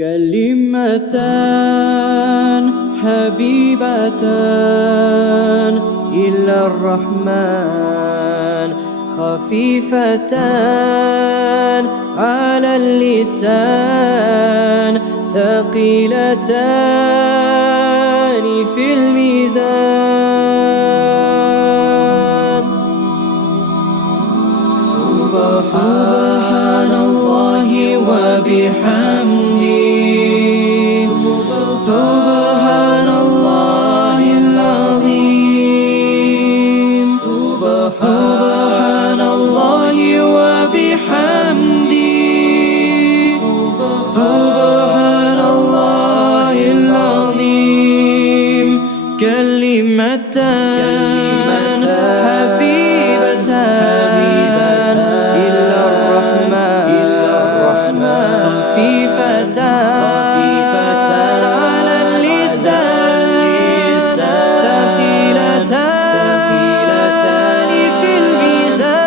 كلمتان حبيبتان إلى الرحمن، خفيفتان على اللسان، ثقيلتان في الميزان. سبحان الله وبحمده، سبحان الله العظيم، سبحان الله وبحمده، سبحان الله العظيم. كلمتان حبيبتان إلى الرحمن، خفيفتان على اللسان، ثقيلتان في الميزان.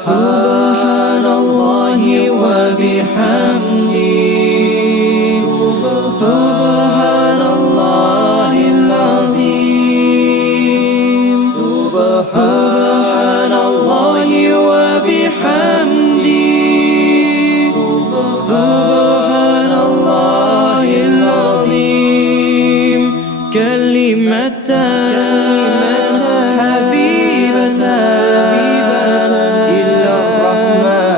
سبحان الله وبحمده، سبحان الله العظيم، سبحان الله وبحمده، سبحان الله العظيم. كلمتان حبيبتان إلى الرحمن،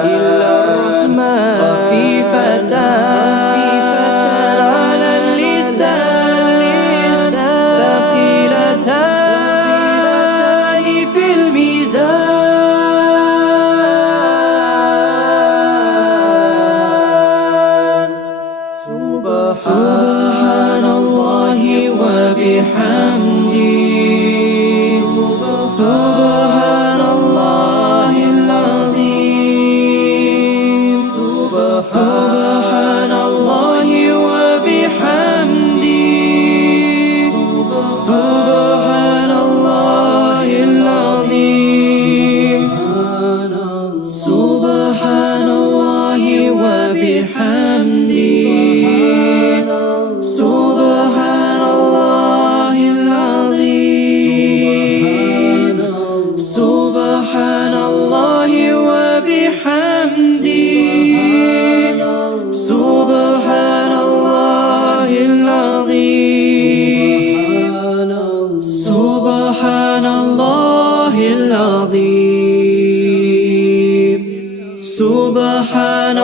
خفيفتان على اللسان، ثقيلتان في الميزان. سبحان الله وبحمده، سبحان الله العظيم، سبحان الله وبحمده، سبحان الله العظيم. سبحان الله وبحمده، سبحان الله العظيم، سبحان الله وبحمده، سبحان الله العظيم، سبحان الله العظيم، سبحان